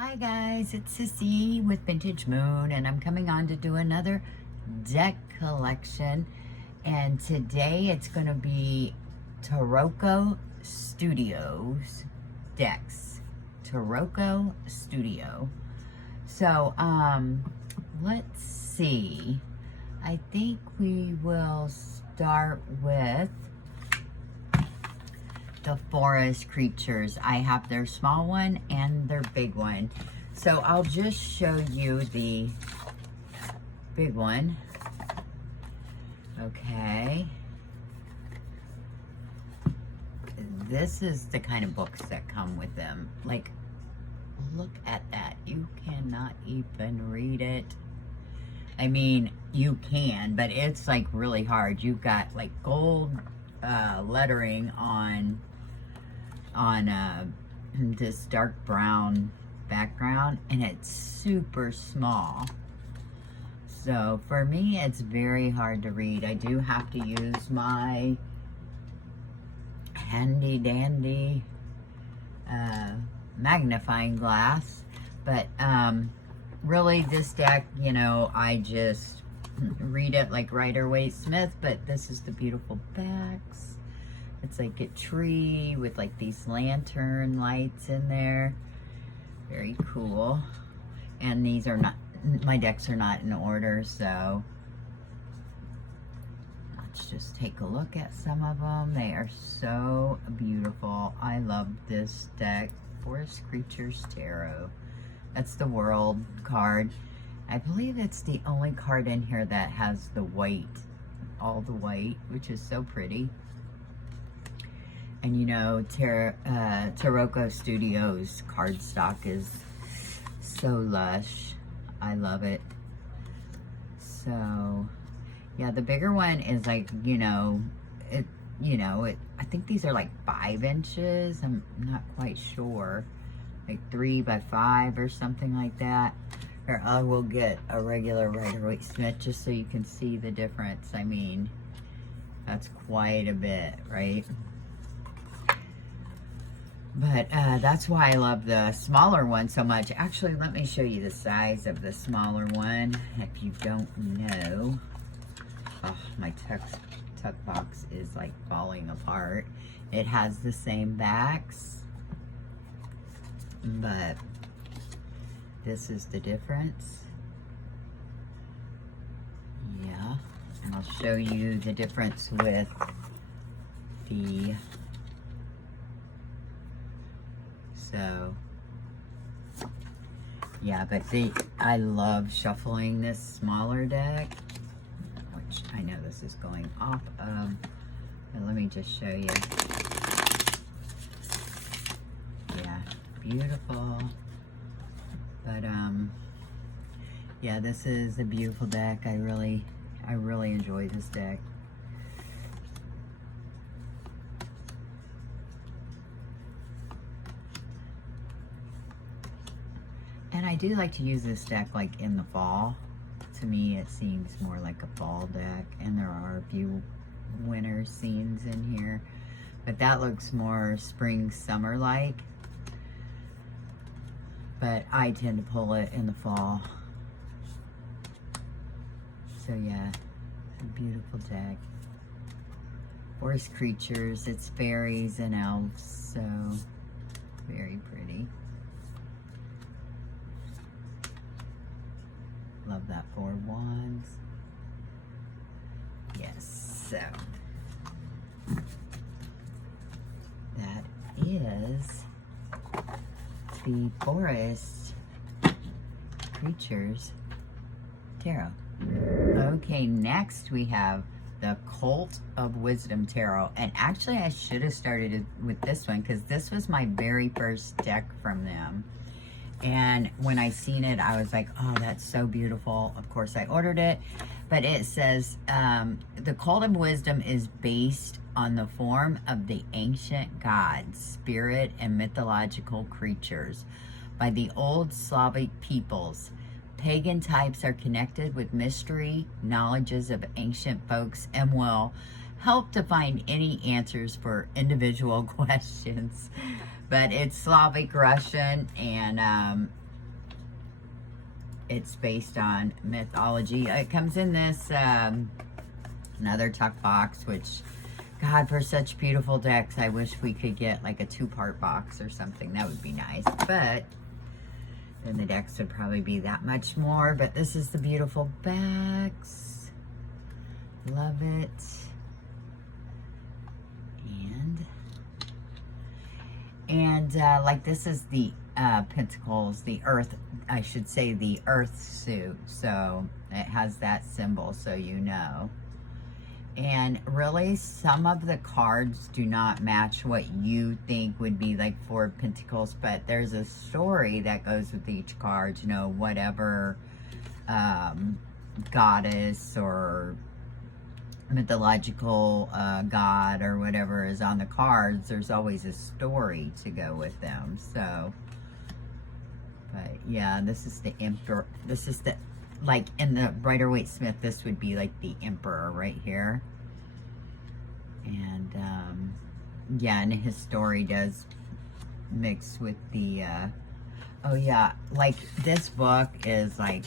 Hi guys, it's Sissy with Vintage Moon, and I'm coming on to do another deck collection. And today it's going to be Tarocco-Studio's decks. Tarocco-Studio. So, let's see. I think we will start with the forest creatures. I have their small one and their big one. So I'll just show you the big one. Okay. This is the kind of books that come with them. Like, look at that. You cannot even read it. I mean, you can, but it's like really hard. You've got like gold lettering on this dark brown background, and it's super small. So for me, it's very hard to read. I do have to use my handy dandy magnifying glass, but really this deck, you know, I just read it like Rider-Waite-Smith, but this is the beautiful backs. It's like a tree with like these lantern lights in there. Very cool. And these are not, my decks are not in order, so let's just take a look at some of them. They are so beautiful. I love this deck. Forest Creatures Tarot. That's the World card. I believe it's the only card in here that has the white, all the white, which is so pretty. And you know, Tarocco-Studio's cardstock is so lush. I love it. So, yeah, the bigger one is like, I think these are like 5 inches. I'm not quite sure. Like 3 by 5 or something like that. Or I will get a regular Rider-Waite-Smith just so you can see the difference. I mean, that's quite a bit, right? But that's why I love the smaller one so much. Actually, let me show you the size of the smaller one, if you don't know. Oh, my tuck box is like falling apart. It has the same backs, but this is the difference. Yeah, and I'll show you the difference with the... So, yeah, but I love shuffling this smaller deck, which I know this is going off of, but let me just show you. Yeah, beautiful. But, yeah, this is a beautiful deck. I really enjoy this deck. And I do like to use this deck like in the fall. To me, it seems more like a fall deck. And there are a few winter scenes in here. But that looks more spring, summer-like. But I tend to pull it in the fall. So yeah, it's a beautiful deck. Forest creatures, it's fairies and elves. So very pretty. Love that 4 wands. Yes, so that is the Forest Creatures Tarot. Okay, next we have the Cult of Wisdom Tarot. And actually I should have started with this one because this was my very first deck from them. And when I seen it, I was like, oh, that's so beautiful. Of course, I ordered it. But it says, the Cult of Wisdom is based on the form of the ancient gods, spirit, and mythological creatures by the old Slavic peoples. Pagan types are connected with mystery, knowledges of ancient folks, and will help to find any answers for individual questions. But it's Slavic Russian, and it's based on mythology. It comes in this another tuck box, which, God, for such beautiful decks, I wish we could get like a 2-part box or something. That would be nice, but then the decks would probably be that much more. But this is the beautiful backs. Love it. And like this is the Pentacles, the Earth, I should say the Earth suit. So it has that symbol, so you know. And really, some of the cards do not match what you think would be like 4 Pentacles, but there's a story that goes with each card, you know, whatever goddess or mythological god or whatever is on the cards, there's always a story to go with them. So, but yeah, this is the Emperor. This is the, like in the Rider-Waite-Smith, this would be like the Emperor right here. And yeah, and his story does mix with the oh yeah, like this book is like,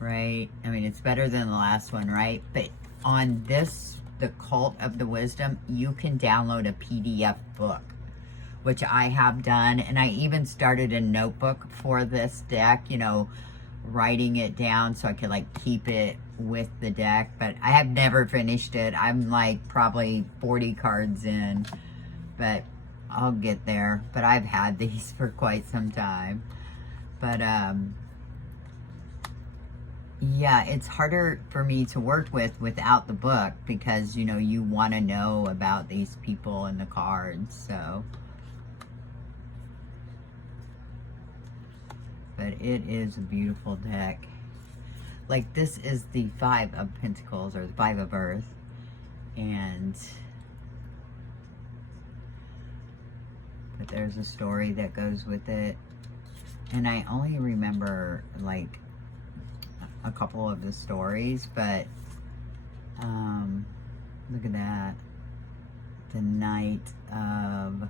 right, I mean, it's better than the last one, right? But on this, the Cult of the Wisdom, you can download a PDF book, which I have done. And I even started a notebook for this deck, you know, writing it down so I could like keep it with the deck. But I have never finished it. I'm like probably 40 cards in, but I'll get there. But I've had these for quite some time. But yeah, it's harder for me to work with without the book because, you know, you want to know about these people and the cards, so. But it is a beautiful deck. Like, this is the 5 of Pentacles, or the 5 of Earth, and but there's a story that goes with it, and I only remember, like, a couple of the stories, but look at that, the Knight of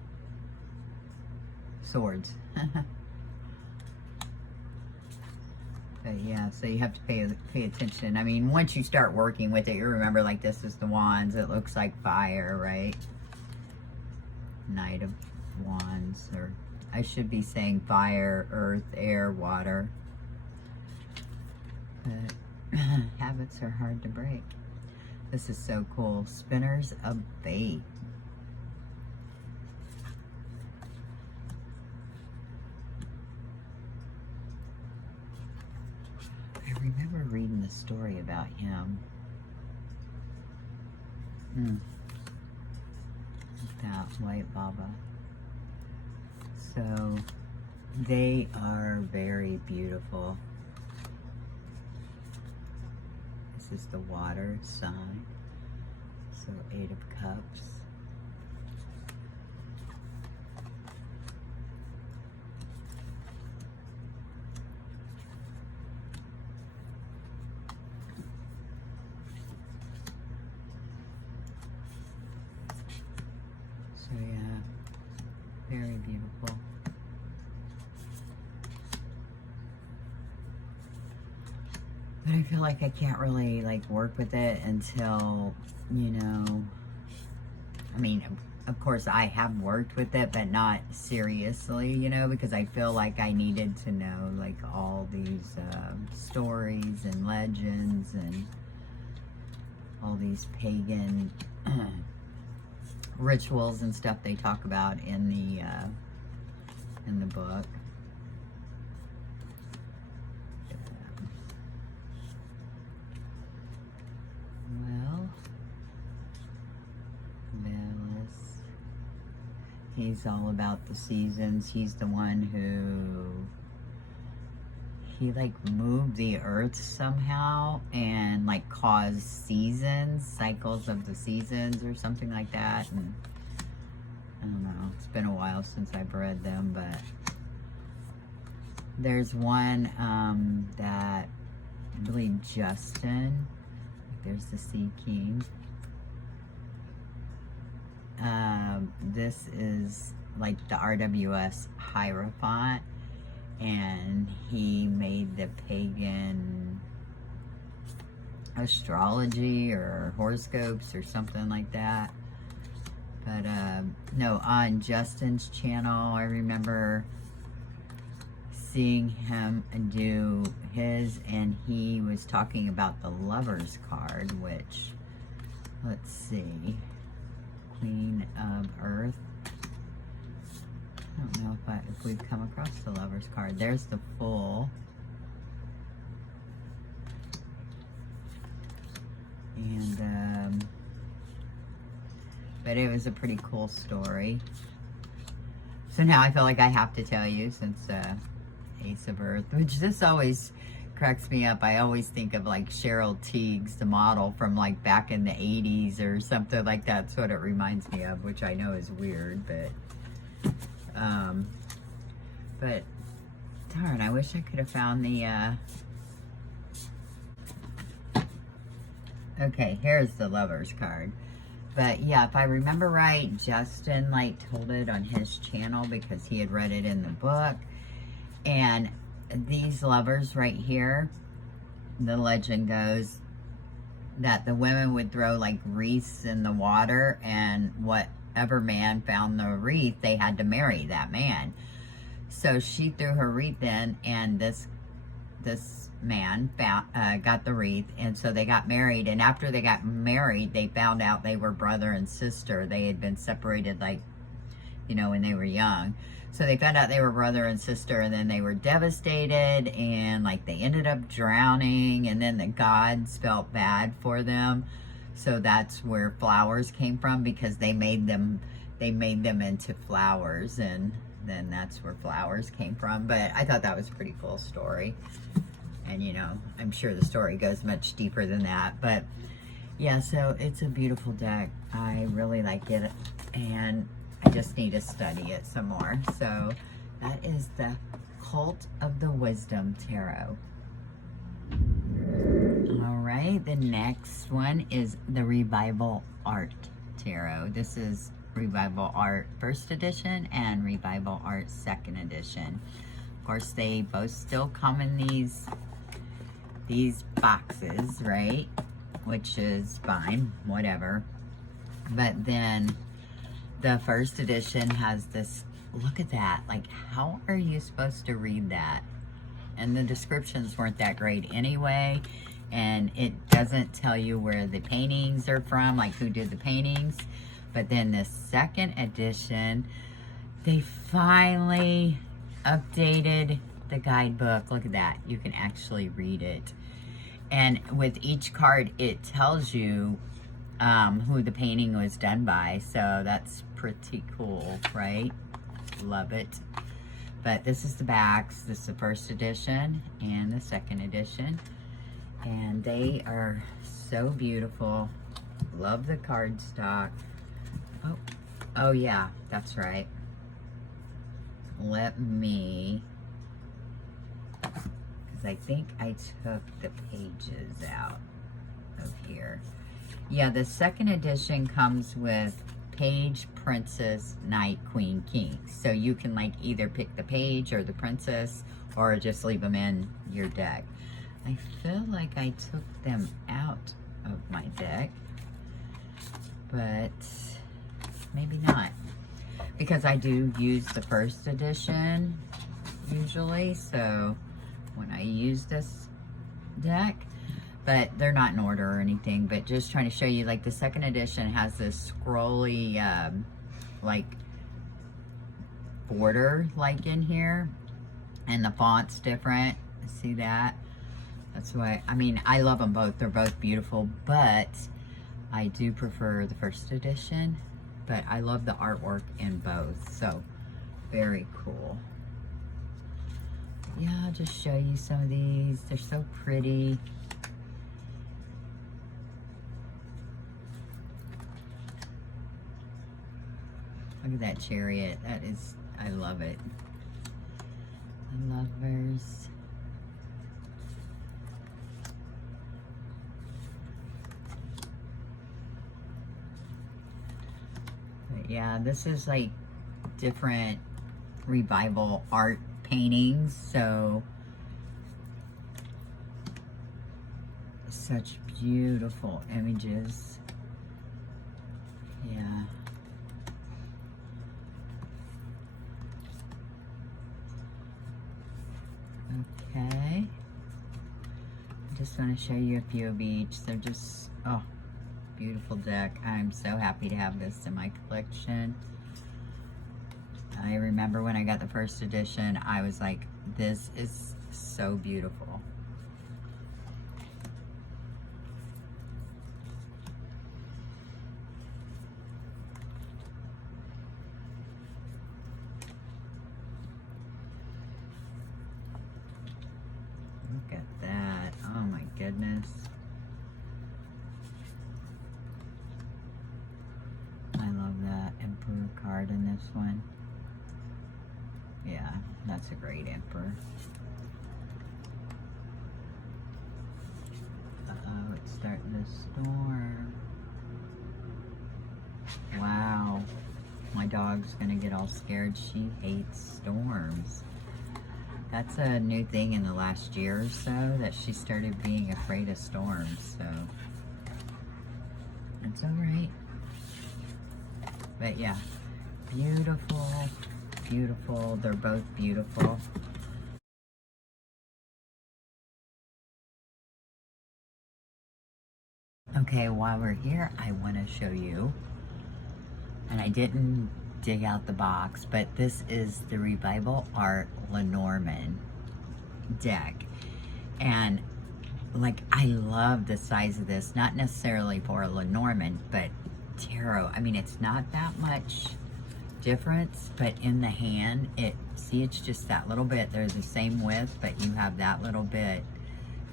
Swords. But yeah, so you have to pay attention. I mean, once you start working with it, you remember, like, this is the Wands. It looks like fire, right? Knight of Wands, or I should be saying fire, earth, air, water. But habits are hard to break. This is so cool. Spinners of Fate. I remember reading the story about him. That white lava. So they are very beautiful. This is the water sign. So 8 of Cups. So yeah, very beautiful. But I feel like I can't really like work with it until, you know, I mean, of course I have worked with it, but not seriously, you know, because I feel like I needed to know like all these stories and legends and all these pagan rituals and stuff they talk about in the book. Well, Velas. He's all about the seasons. He's the one who he like moved the earth somehow and like caused seasons, cycles of the seasons or something like that. And I don't know, it's been a while since I've read them, but there's one that I believe Justin, there's the Sea King. This is like the RWS Hierophant, and he made the pagan astrology or horoscopes or something like that. But no, on Justin's channel, I remember seeing him do his, and he was talking about the Lover's card, which, let's see, Queen of Earth. I don't know if we've come across the Lover's card. There's the Fool. And but it was a pretty cool story. So now I feel like I have to tell you, since Ace of Earth, which this always cracks me up. I always think of like Cheryl Tiegs, the model from like back in the 80s or something like that. That's what it reminds me of, which I know is weird, but darn, I wish I could have found the okay, here's the Lover's card. But yeah, if I remember right, Justin like told it on his channel because he had read it in the book. And these lovers right here, the legend goes that the women would throw like wreaths in the water, and whatever man found the wreath, they had to marry that man. So she threw her wreath in, and this man got the wreath, and so they got married. And after they got married, they found out they were brother and sister. They had been separated, like, you know, when they were young. So they found out they were brother and sister, and then they were devastated, and like they ended up drowning, and then the gods felt bad for them. So that's where flowers came from, because they made them into flowers, and then that's where flowers came from. But I thought that was a pretty cool story. And, you know, I'm sure the story goes much deeper than that. But, yeah, so it's a beautiful deck. I really like it. And I just need to study it some more. So, that is the Cult of the Wisdom Tarot. All right, the next one is the Revival Art Tarot. This is Revival Art First Edition and Revival Art Second Edition. Of course, they both still come in these boxes, right? Which is fine, whatever. But then the first edition has this, look at that. Like, how are you supposed to read that? And the descriptions weren't that great anyway. And it doesn't tell you where the paintings are from, like who did the paintings. But then the second edition, they finally updated the guidebook. Look at that. You can actually read it. And with each card, it tells you who the painting was done by. So that's pretty cool, right? Love it. But this is the backs. This is the first edition and the second edition. And they are so beautiful. Love the cardstock. Oh yeah, that's right. Let me, because I think I took the pages out of here. Yeah, the second edition comes with Page, Princess, Knight, Queen, King. So you can like either pick the page or the princess, or just leave them in your deck. I feel like I took them out of my deck, but maybe not, because I do use the first edition usually, so when I use this deck, but they're not in order or anything, but just trying to show you, like the second edition has this scrolly like border like in here, and the font's different. See that? That's why, I mean, I love them both. They're both beautiful, but I do prefer the first edition. But I love the artwork in both, so very cool. Yeah, I'll just show you some of these. They're so pretty. Look at that chariot. That is, I love it. The Lovers. Yeah, this is like different revival art paintings, so such beautiful images. Yeah. Okay. I just want to show you a few of each. They're just, oh, beautiful deck. I'm so happy to have this in my collection. I remember when I got the first edition, I was like, this is so beautiful. Look at that. Oh my goodness. I love that Emperor card in this one. Yeah, that's a great Emperor. Uh-oh, it's starting to storm. Wow. My dog's gonna get all scared. She hates storms. That's a new thing in the last year or so, that she started being afraid of storms, so it's all right. But yeah, beautiful, beautiful. They're both beautiful. Okay, while we're here, I want to show you, and I didn't dig out the box, but this is the Revival Art Lenormand deck. And like, I love the size of this, not necessarily for Lenormand, but tarot. I mean, it's not that much difference, but in the hand, see, it's just that little bit. They're the same width, but you have that little bit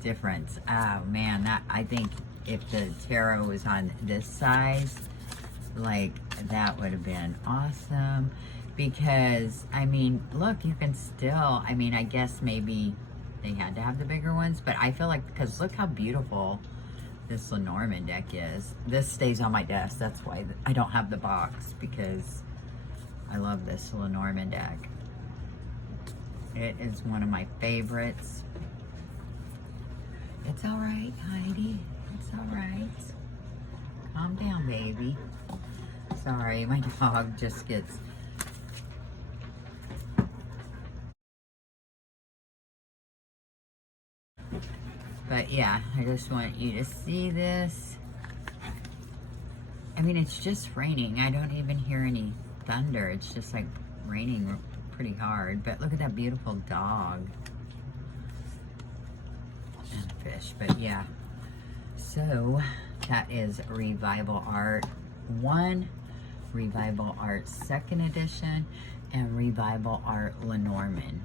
difference. Oh man, that, I think if the tarot was on this size, like, that would have been awesome. Because I mean, look, you can still, I mean, I guess maybe they had to have the bigger ones, but I feel like, because look how beautiful this Lenormand deck is. This stays on my desk. That's why I don't have the box, because I love this Lenormand deck. It is one of my favorites. It's all right, Heidi. It's all right. Calm down, baby. Sorry, my dog just gets... But yeah, I just want you to see this. I mean, it's just raining. I don't even hear any thunder. It's just like raining pretty hard. But look at that beautiful dog. And fish, but yeah. So that is Revival Art 1, Revival Art 2nd edition, and Revival Art Lenormand.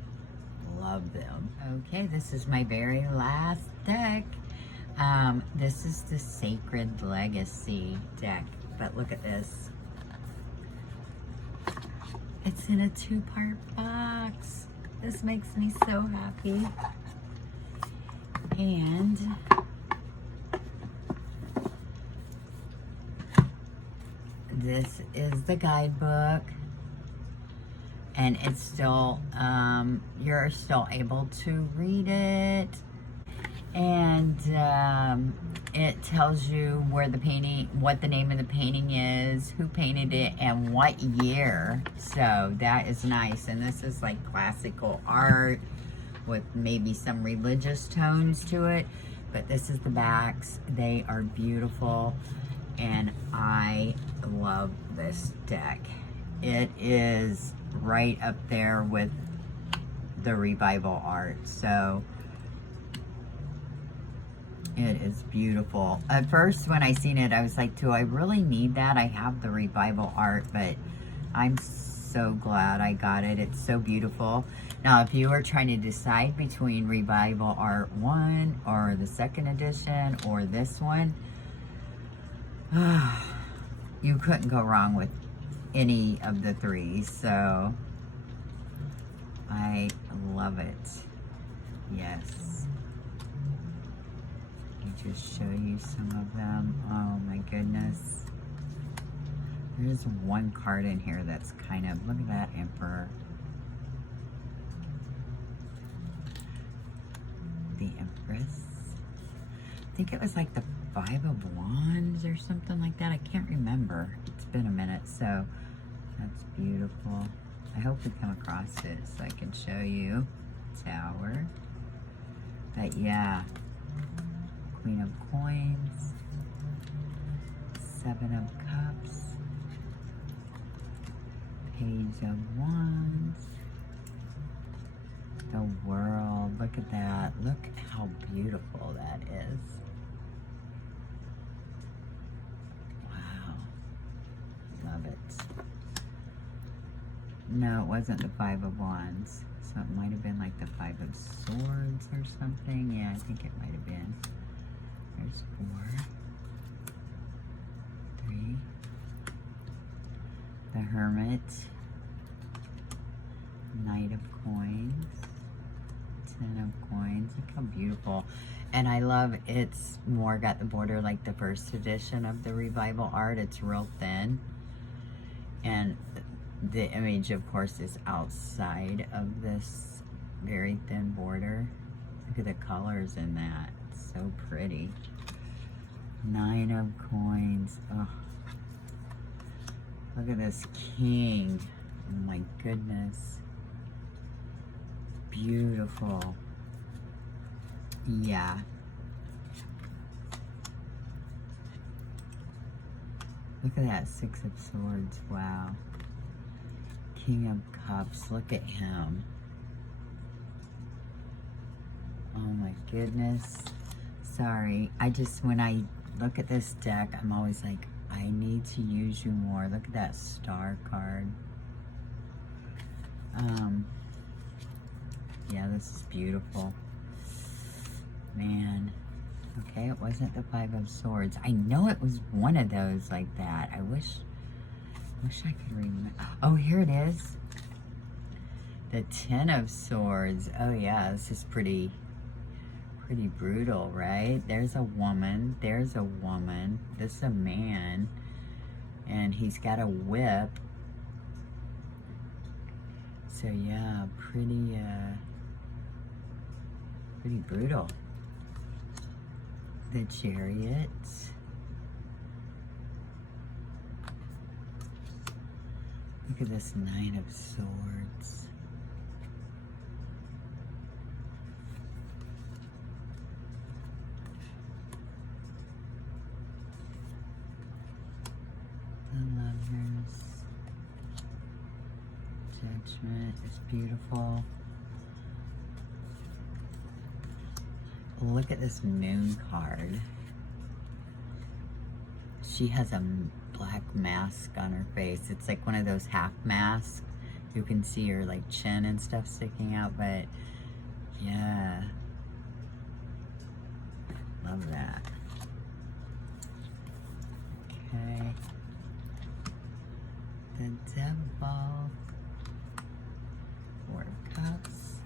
Love them. Okay, this is my very last deck. This is the Sacred Legacy deck, but look at this. It's in a 2-part box. This makes me so happy. And this is the guidebook, and it's still, you're still able to read it, and it tells you where the painting, what the name of the painting is, who painted it, and what year. So that is nice. And this is like classical art with maybe some religious tones to it, but this is the backs. They are beautiful, and I love this deck. It is right up there with the Revival Art, so it is beautiful. At first, when I seen it, I was like, do I really need that? I have the Revival Art, but I'm so glad I got it. It's so beautiful. Now, if you are trying to decide between Revival Art 1 or the 2nd edition or this one, you couldn't go wrong with any of the three. So I love it. Yes. Let me just show you some of them. Oh my goodness. There's one card in here that's kind of, look at that Emperor. the Empress. I think it was like the Five of Wands or something like that. I can't remember. It's been a minute, so that's beautiful. I hope we come across it so I can show you. Tower. But yeah, Queen of Coins, Seven of Cups, Page of Wands, the World. Look at that. Look how beautiful that is. Wow. Love it. No, it wasn't the Five of Wands. So it might have been like the Five of Swords or something. Yeah, I think it might have been. There's 4. 3. The Hermit. Knight of Coins. 10 of Coins. Look how beautiful. And I love it's more got the border like the first edition of the Revival art. It's real thin. And the image, of course, is outside of this very thin border. Look at the colors in that. It's so pretty. 9 of Coins. Oh. Look at this king. Oh my goodness. Beautiful. Yeah. Look at that 6 of Swords. Wow. King of Cups. Look at him. Oh my goodness. Sorry. When I look at this deck, I'm always like, I need to use you more. Look at that Star card. Yeah, this is beautiful. Man. Okay, it wasn't the 5 of Swords. I know it was one of those like that. I wish I could remember. Oh, here it is. The 10 of Swords. Oh yeah, this is pretty brutal, right? There's a woman. There's a woman. This is a man. And he's got a whip. So yeah, pretty brutal. The Chariot. Look at this 9 of Swords. The Lovers. Judgment is beautiful. Look at this Moon card. She has a black mask on her face. It's like one of those half masks. You can see her like chin and stuff sticking out, but yeah. Love that. Okay. The Devil. 4 of Cups.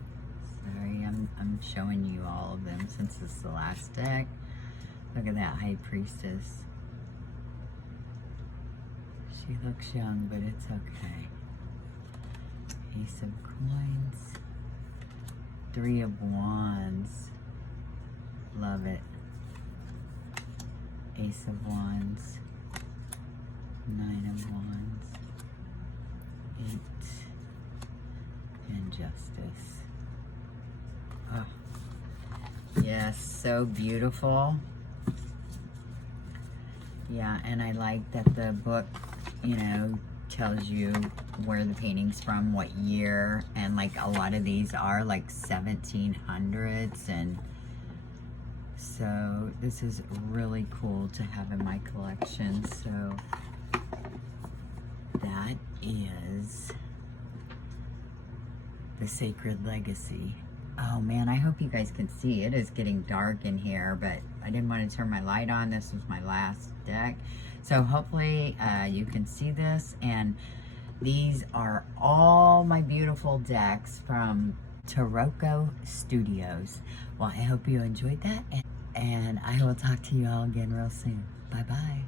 Sorry, I'm showing you all of them since this is the last deck. Look at that High Priestess. She looks young, but it's okay. Ace of Coins. 3 of Wands. Love it. Ace of Wands. 9 of Wands. 8. And Justice. Oh. Yes, so beautiful. Yeah, and I like that the book, you know, tells you where the painting's from, what year, and like a lot of these are like 1700s, and so this is really cool to have in my collection. So that is the Sacred Legacy. Oh man, I hope you guys can see. It is getting dark in here, but I didn't want to turn my light on. This was my last deck. So hopefully you can see this. And these are all my beautiful decks from Tarocco-Studios. Well, I hope you enjoyed that. And I will talk to you all again real soon. Bye-bye.